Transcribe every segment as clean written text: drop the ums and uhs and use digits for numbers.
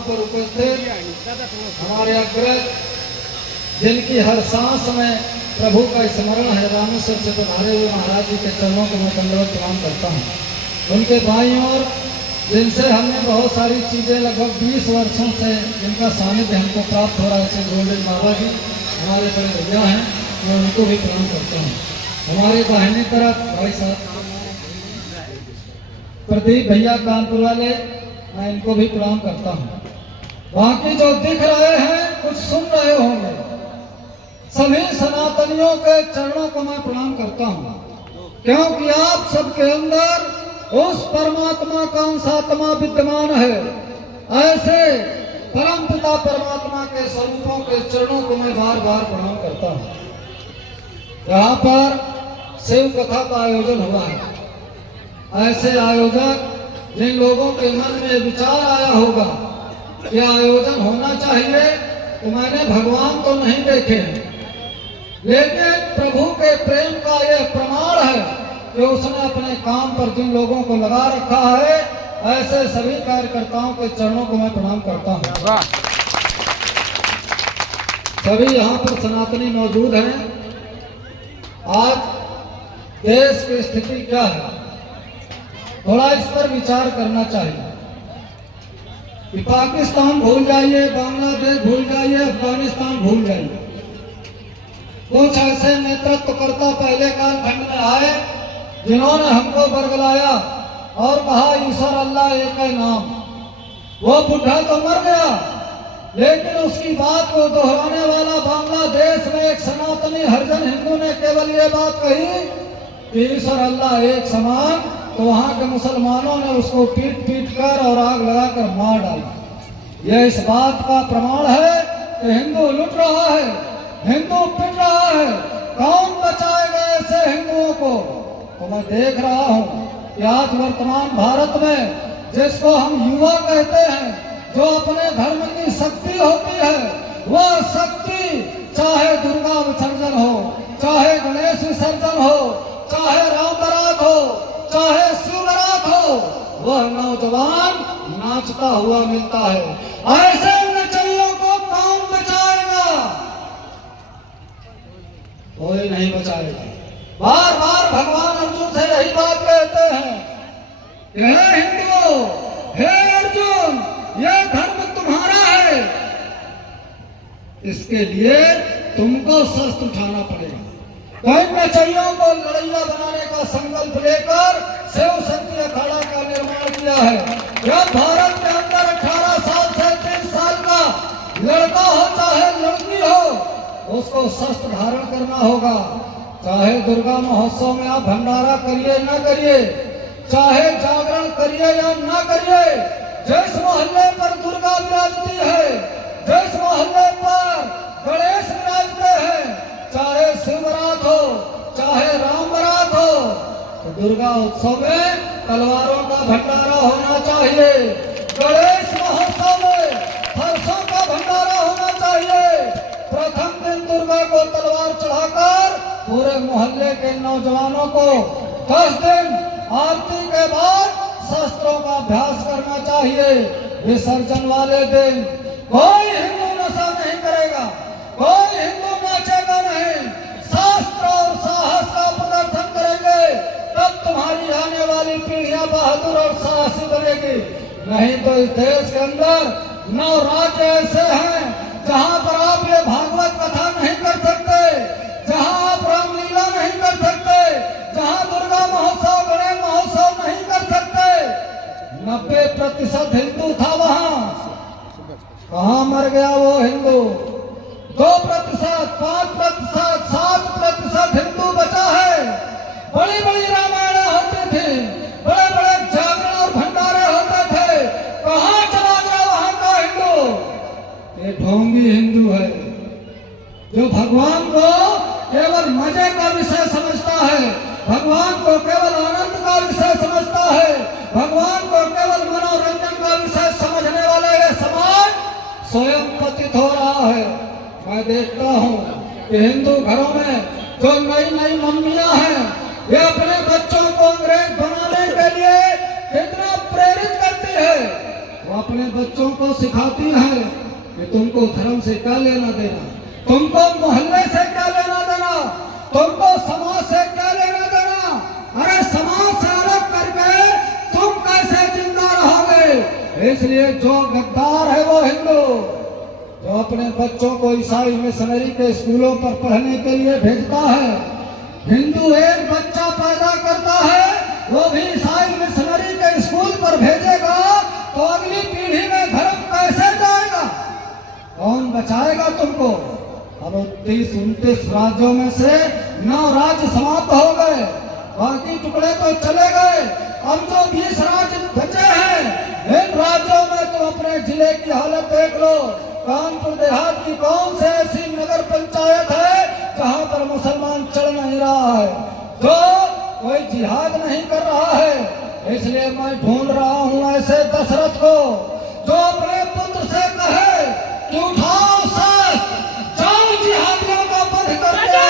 यहाँ पर उपस्थित हमारे अग्रज, जिनकी हर सांस में प्रभु का स्मरण है, रामेश्वर से पधारे हुए महाराज जी के चरणों को मैं दंडवत प्रणाम करता हूँ। उनके बाईं ओर जिनसे हमने बहुत सारी चीज़ें लगभग 20 वर्षों से जिनका सानिध्य हमको प्राप्त हो रहा है, ऐसे गोल्डन बाबा जी हमारे बड़े भैया हैं, मैं उनको भी प्रणाम करता हूँ। हमारे दाहिनी तरफ भाई साहब प्रदीप भैया कानपुर वाले, मैं इनको भी प्रणाम करता हूँ। बाकी जो दिख रहे हैं, कुछ सुन रहे होंगे, सभी सनातनियों के चरणों को मैं प्रणाम करता हूँ, क्योंकि आप सबके अंदर उस परमात्मा का अंशात्मा विद्यमान है। ऐसे परम पिता परमात्मा के स्वरूपों के चरणों को मैं बार बार प्रणाम करता हूँ। यहाँ पर शिव कथा का आयोजन हुआ है। ऐसे आयोजक, जिन लोगों के मन में विचार आया होगा कि आयोजन होना चाहिए, तो मैंने भगवान तो नहीं देखे, लेकिन प्रभु के प्रेम का यह प्रमाण है कि उसने अपने काम पर जिन लोगों को लगा रखा है, ऐसे सभी कार्यकर्ताओं के चरणों को मैं प्रणाम करता हूँ। सभी यहाँ पर सनातनी मौजूद हैं। आज देश की स्थिति क्या है, थोड़ा इस पर विचार करना चाहिए कि पाकिस्तान भूल जाइए, बांग्लादेश भूल जाइए, अफगानिस्तान भूल जाइए। कुछ ऐसे नेतृत्वकर्ता पहले कालखंड में आए जिन्होंने हमको बरगलाया और कहा ईश्वर अल्लाह एक है नाम। वो बुढ़ा तो मर गया, लेकिन उसकी बात को दोहराने वाला बांग्लादेश में एक सनातनी हरिजन हिंदू ने केवल ये बात कही कि ईश्वर अल्लाह एक समान, तो वहां के मुसलमानों ने उसको पीट पीट कर और आग लगाकर मार डाला। यह इस बात का प्रमाण है कि हिंदू लुट रहा है, हिंदू पिट रहा है। कौन बचाएगा ऐसे हिंदुओं को? तो मैं देख रहा हूँ कि आज वर्तमान भारत में जिसको हम युवा कहते हैं, जो अपने धर्म की शक्ति होती है, वह शक्ति चाहे दुर्गा विसर्जन हो, चाहे गणेश विसर्जन हो, चाहे राम बारात हो, चाहे शिव बारात हो, वह नौजवान नाचता हुआ मिलता है। ऐसे नचनियों को कौन बचाएगा? कोई नहीं बचाएगा। बार बार भगवान अर्जुन से यही बात कहते हैं, हे हिंदुओं, हे अर्जुन, यह धर्म तुम्हारा है, इसके लिए तुमको शस्त्र उठाना पड़ेगा। कई नचनियों को लड़ैया बनाने का संकल्प लेकर शिव शक्ति अखाड़ा का निर्माण किया है। जब भारत के अंदर 18 साल से 30 साल का लड़का हो चाहे लड़की हो, उसको शस्त्र धारण करना होगा। चाहे दुर्गा महोत्सव में आप भंडारा करिए ना करिए, चाहे जागरण करिए या ना करिए, जिस मोहल्ले पर दुर्गा विराजती है, जिस मोहल्ले पर गणेश विराजते हैं, चाहे शिव बारात हो, चाहे राम बारात हो, तो दुर्गा उत्सव में तलवारों का भंडारा होना चाहिए। गणेश महोत्सव में फरसों का भंडारा होना चाहिए। प्रथम दिन दुर्गा को तलवार चढ़ाकर पूरे मोहल्ले के नौजवानों को 10 दिन आरती के बाद शस्त्रों का अभ्यास करना चाहिए। विसर्जन वाले दिन कोई हिंदू नशा नहीं करेगा, कोई हिंदू नाचेगा नहीं, शास्त्र और साहस का प्रदर्शन करेंगे, तब तुम्हारी आने वाली पीढ़ियां बहादुर और साहसी बनेगी। नहीं तो इस देश के अंदर 9 राज्य ऐसे हैं जहां पर आप ये भागवत कथा नहीं कर सकते, जहां आप रामलीला नहीं कर सकते, जहां दुर्गा महोत्सव गणेश महोत्सव नहीं कर सकते। 90% हिंदू था वहां, कहां मर गया वो हिंदू? 2%, 5%, 7% हिंदू बचा है। बड़ी बड़ी रामायण होती थी, बड़े बड़े जागरण और भंडारे होते थे, कहां चला गया वहां का हिंदू? ये ढोंगी हिंदू है जो भगवान को केवल मजे का विषय समझता है, भगवान को केवल आनंद का विषय समझता है, भगवान को केवल मनोरंजन का विषय समझने वाला यह समाज स्वयं पतित हो रहा है। मैं देखता हूँ कि हिंदू घरों में जो नई नई मम्मियां हैं, ये अपने बच्चों को अंग्रेज बनाने के लिए कितना प्रेरित करती है। अपने बच्चों को सिखाती है कि तुमको धर्म से क्या लेना देना, तुमको मोहल्ले से क्या लेना देना, तुमको समाज से क्या लेना देना। अरे समाज से अलग करके तुम कैसे जिंदा रहोगे। इसलिए जो गद्दार है वो हिंदू, जो अपने बच्चों को ईसाई मिशनरी के स्कूलों पर पढ़ने के लिए भेजता है। हिंदू एक बच्चा पैदा करता है, वो भी ईसाई मिशनरी के स्कूल पर भेजेगा तो अगली पीढ़ी में धर्म कैसे जाएगा, कौन बचाएगा तुमको। अब 30-29 राज्यों में से 9 राज्य समाप्त हो गए, बाकी टुकड़े तो चले गए। अब जो 20 राज्य बचे हैं, इन राज्यों में तो अपने जिले की हालत देख लो। कानपुर देहात की कौन से ऐसी नगर पंचायत है जहां पर मुसलमान चल नहीं रहा है, जो कोई जिहाद नहीं कर रहा है। इसलिए मैं ढूंढ रहा हूं ऐसे दशरथ को जो अपने पुत्र से कहे कि उठाओ साथ, जाओ जिहादियों का वध करके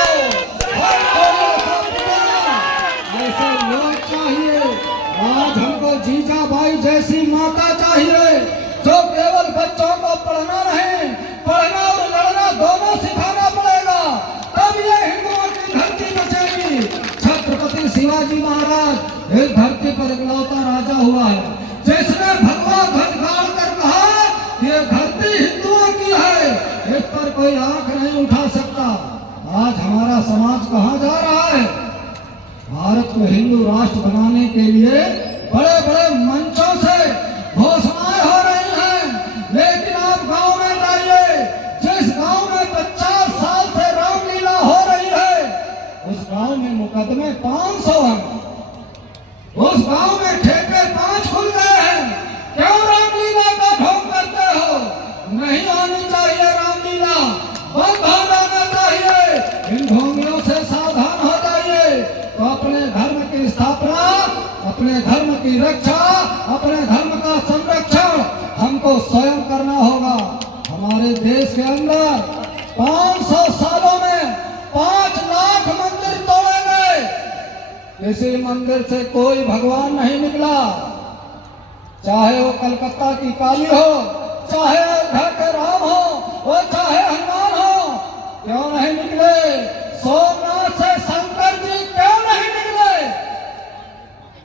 ऐसे लोग चाहिए। आज हमको जीजाबाई जैसी माता चाहिए जो केवल बच्चों को पढ़ना नहीं, पढ़ना और लड़ना दोनों सिखाना पड़ेगा, तब ये हिंदुओं की धरती बचेगी। छत्रपति शिवाजी महाराज इस धरती पर इकलौता राजा हुआ है जिसने भगवा ध्वज गाड़ कर कहा ये धरती हिंदुओं की है, इस पर कोई आंख नहीं उठा सकता। आज हमारा समाज कहाँ जा रहा है। भारत को हिंदू राष्ट्र बनाने के लिए बड़े बड़े मंचों से घोषणाएं हो रही हैं, लेकिन आप गांव में जाइए, जिस गांव में 50 साल से रामलीला हो रही है उस गांव में मुकदमे 500 हैं, उस गांव में ठेके 5 खुल गए हैं। क्यों रामलीला का ढोंग करते हो। नहीं आनी चाहिए रामलीला, बंद हो जाना चाहिए। इन ढोंगियों से सावधान हो जाइए तो अपने धर्म की स्थापना, अपने धर्म की रक्षा, अपने धर्म का संरक्षण हमको स्वयं करना होगा। हमारे देश के अंदर 500 सालों में 5 लाख मंदिर तोड़े गए, किसी मंदिर से कोई भगवान नहीं निकला, चाहे वो कलकत्ता की काली हो, चाहे अयोध्या के राम हो, वो चाहे हनुमान हो, क्यों नहीं निकले। सोमनाथ से शंकर जी क्यों नहीं निकले।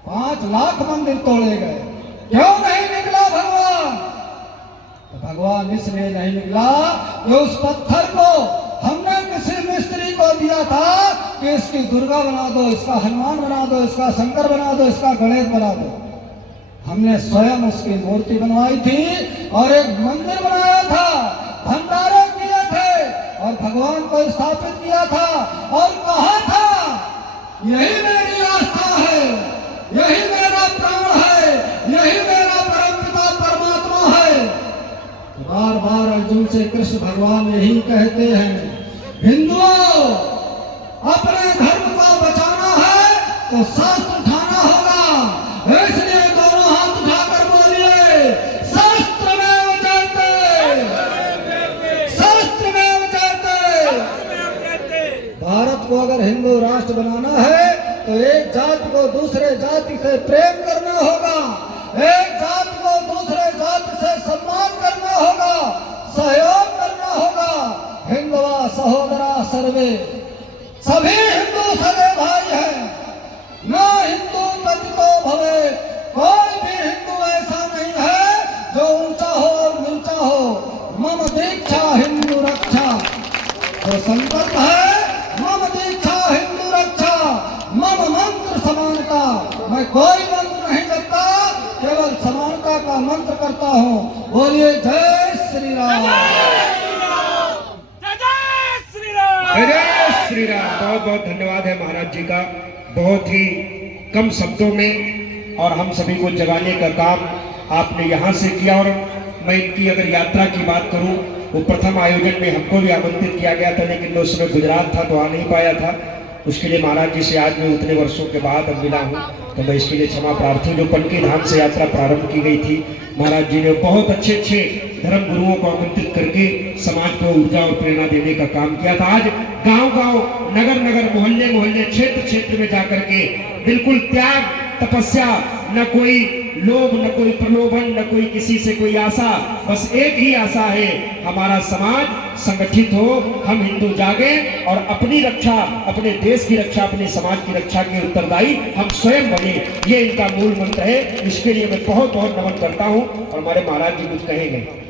5 लाख मंदिर तोड़े गए, क्यों नहीं निकला भगवान। तो भगवान इसलिए नहीं निकला कि उस पत्थर को हमने किसी मिस्त्री को दिया था कि इसकी दुर्गा बना दो, इसका हनुमान बना दो, इसका शंकर बना दो, इसका गणेश बना दो। हमने स्वयं उसकी मूर्ति बनवाई थी और एक मंदिर बनाया था, भंडारे किए थे और भगवान को स्थापित किया था और कहा था यही मेरी आस्था है, यही मेरा प्राण है, यही मेरा परमपिता परमात्मा है। बार बार अर्जुन से कृष्ण भगवान यही कहते हैं, हिंदुओं अपने धर्म को बचाना है तो शास्त्र उठाना होगा। इसलिए दोनों हाथ उठाकर बोलिए शास्त्रमेव जयते, शास्त्रमेव जयते। भारत को अगर हिंदू राष्ट्र बनाना है तो एक जाति को दूसरे जाति से प्रेम करना होगा, एक जाति को दूसरे जाति से सम्मान करना होगा, सहयोग करना होगा। हिंदुआ सहोदरा सर्वे, सभी हिंदू सगे भाई हैं, न हिंदू पतितो भवे। कोई भी हिंदू ऐसा नहीं है जो ऊंचा हो और नीचा हो। मम दीक्षा हिंदू रक्षा, तो संकल्प है मम दीक्षा हिंदू रक्षा, मम मंत्र समानता। मैं कोई मंत्र नहीं करता, केवल समानता का मंत्र करता हूँ। बोलिए जय श्री राम। जय श्री राम। बहुत बहुत धन्यवाद है महाराज जी का, बहुत ही कम शब्दों में और हम सभी को जगाने का काम आपने यहाँ से किया। और मैं इनकी अगर यात्रा की बात करूँ, वो प्रथम आयोजन में हमको भी आमंत्रित किया गया था, लेकिन मैं उस समय गुजरात था तो आ नहीं पाया था। उसके लिए महाराज जी से आज मैं उतने वर्षों के बाद अब मिला हूँ, तो मैं इसके लिए क्षमा प्रार्थी हूँ। जो पनकी धाम से यात्रा प्रारंभ की गई थी, महाराज जी ने बहुत अच्छे अच्छे धर्म गुरुओं को आमंत्रित करके समाज को ऊर्जा और प्रेरणा देने का काम किया था। आज गांव गांव, नगर नगर, मोहल्ले मोहल्ले, क्षेत्र क्षेत्र में जाकर के बिल्कुल त्याग तपस्या, न कोई लोभ, न कोई प्रलोभन, न कोई किसी से कोई आशा। बस एक ही आशा है, हमारा समाज संगठित हो, हम हिंदू जागे और अपनी रक्षा, अपने देश की रक्षा, अपने समाज की रक्षा के उत्तरदायी हम स्वयं बने। ये इनका मूल मंत्र है। इसके लिए मैं बहुत बहुत नमन करता हूँ और हमारे महाराज जी कुछ कहेंगे।